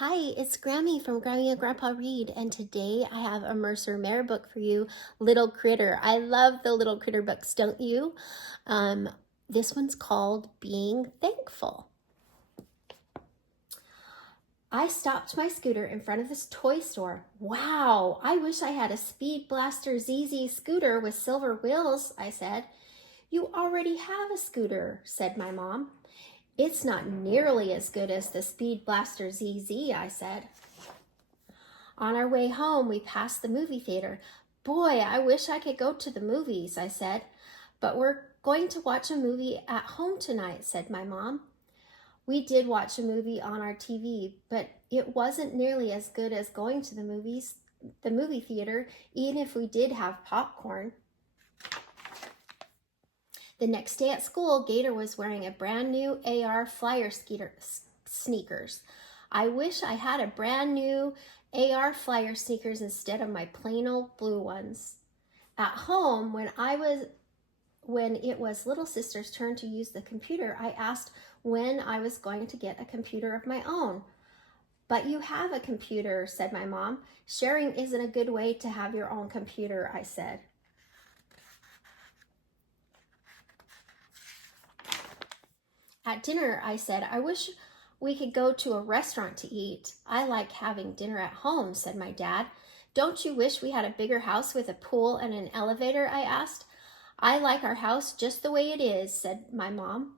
Hi, it's Grammy from Grammy and Grandpa Read, and today I have a Mercer Mayer book for you, Little Critter. I love the Little Critter books, don't you? This one's called Being Thankful. I stopped my scooter in front of this toy store. Wow, I wish I had a Speed Blaster ZZ scooter with silver wheels, I said. You already have a scooter, said my mom. It's not nearly as good as the Speed Blaster ZZ, I said. On our way home, we passed the movie theater. Boy, I wish I could go to the movies, I said. But we're going to watch a movie at home tonight, said my mom. We did watch a movie on our TV, but it wasn't nearly as good as going to the movie theater, even if we did have popcorn. The next day at school, Gator was wearing a brand new AR flyer sneakers. I wish I had a brand new AR flyer sneakers instead of my plain old blue ones. At home, when it was little sister's turn to use the computer, I asked when I was going to get a computer of my own. But you have a computer, said my mom. Sharing isn't a good way to have your own computer, I said. At dinner, I said, I wish we could go to a restaurant to eat. I like having dinner at home, said my dad. Don't you wish we had a bigger house with a pool and an elevator, I asked. I like our house just the way it is, said my mom.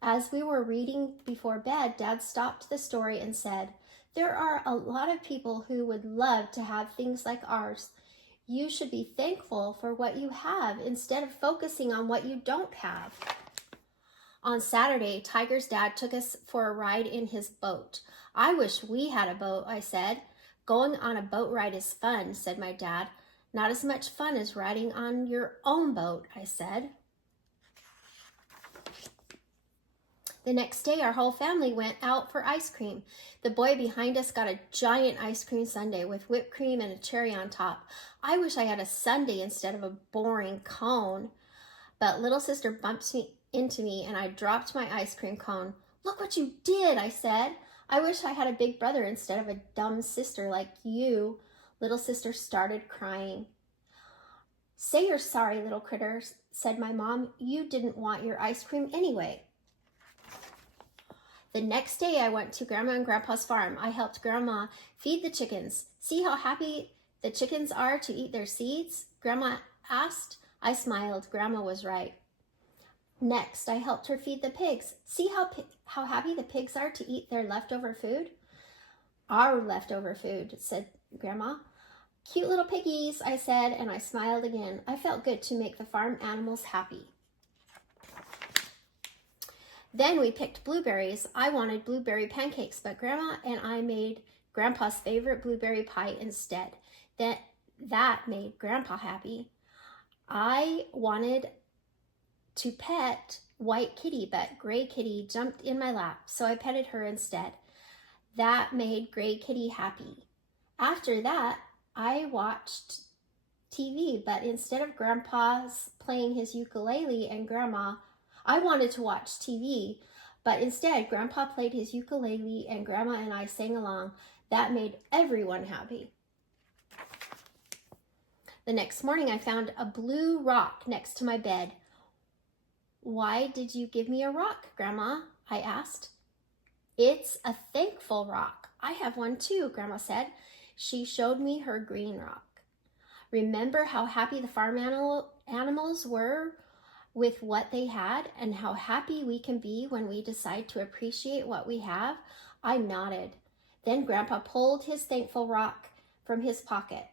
As we were reading before bed, Dad stopped the story and said, there are a lot of people who would love to have things like ours. You should be thankful for what you have instead of focusing on what you don't have. On Saturday, Tiger's dad took us for a ride in his boat. I wish we had a boat, I said. Going on a boat ride is fun, said my dad. Not as much fun as riding on your own boat, I said. The next day, our whole family went out for ice cream. The boy behind us got a giant ice cream sundae with whipped cream and a cherry on top. I wish I had a sundae instead of a boring cone. But little sister bumped into me and I dropped my ice cream cone. Look what you did, I said. I wish I had a big brother instead of a dumb sister like you. Little sister started crying. Say you're sorry, little critters, said my mom. You didn't want your ice cream anyway. The next day I went to Grandma and Grandpa's farm. I helped Grandma feed the chickens. See how happy the chickens are to eat their seeds? Grandma asked. I smiled. Grandma was right. Next, I helped her feed the pigs. See how happy the pigs are to eat their leftover food? Our leftover food, said Grandma. Cute little piggies, I said, and I smiled again. I felt good to make the farm animals happy. Then we picked blueberries. I wanted blueberry pancakes, but Grandma and I made Grandpa's favorite blueberry pie instead. That made Grandpa happy. I wanted to pet White Kitty, but Gray Kitty jumped in my lap, so I petted her instead. That made Gray Kitty happy. After that, I watched TV, but instead of Grandpa's playing his ukulele and Grandma, I wanted to watch TV, but instead Grandpa played his ukulele and Grandma and I sang along. That made everyone happy. The next morning, I found a blue rock next to my bed. Why did you give me a rock, Grandma? I asked. It's a thankful rock. I have one too, Grandma said. She showed me her green rock. Remember how happy the farm animals were with what they had and how happy we can be when we decide to appreciate what we have? I nodded. Then Grandpa pulled his thankful rock from his pocket.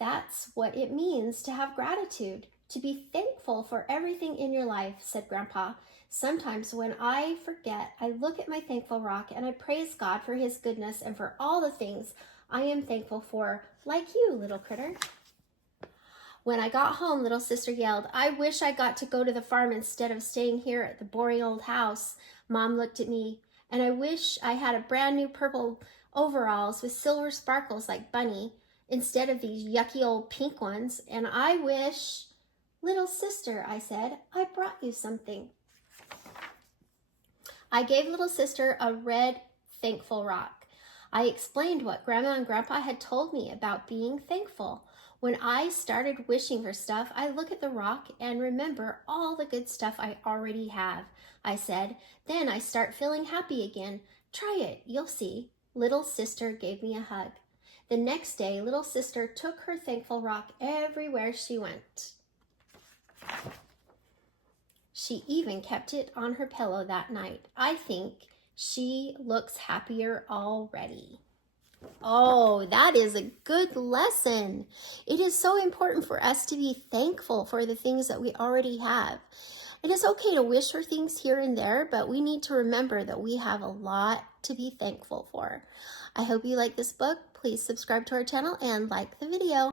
That's what it means to have gratitude, to be thankful for everything in your life, said Grandpa. Sometimes when I forget, I look at my thankful rock and I praise God for his goodness and for all the things I am thankful for, like you, little critter. When I got home, little sister yelled, I wish I got to go to the farm instead of staying here at the boring old house. Mom looked at me, and I wish I had a brand new purple overalls with silver sparkles like Bunny instead of these yucky old pink ones. And I wish, little sister, I said, I brought you something. I gave little sister a red thankful rock. I explained what Grandma and Grandpa had told me about being thankful. When I started wishing for stuff, I look at the rock and remember all the good stuff I already have, I said. Then I start feeling happy again. Try it, you'll see. Little sister gave me a hug. The next day, little sister took her thankful rock everywhere she went. She even kept it on her pillow that night. I think she looks happier already. Oh, that is a good lesson. It is so important for us to be thankful for the things that we already have. It is okay to wish for things here and there, but we need to remember that we have a lot to be thankful for. I hope you like this book. Please subscribe to our channel and like the video.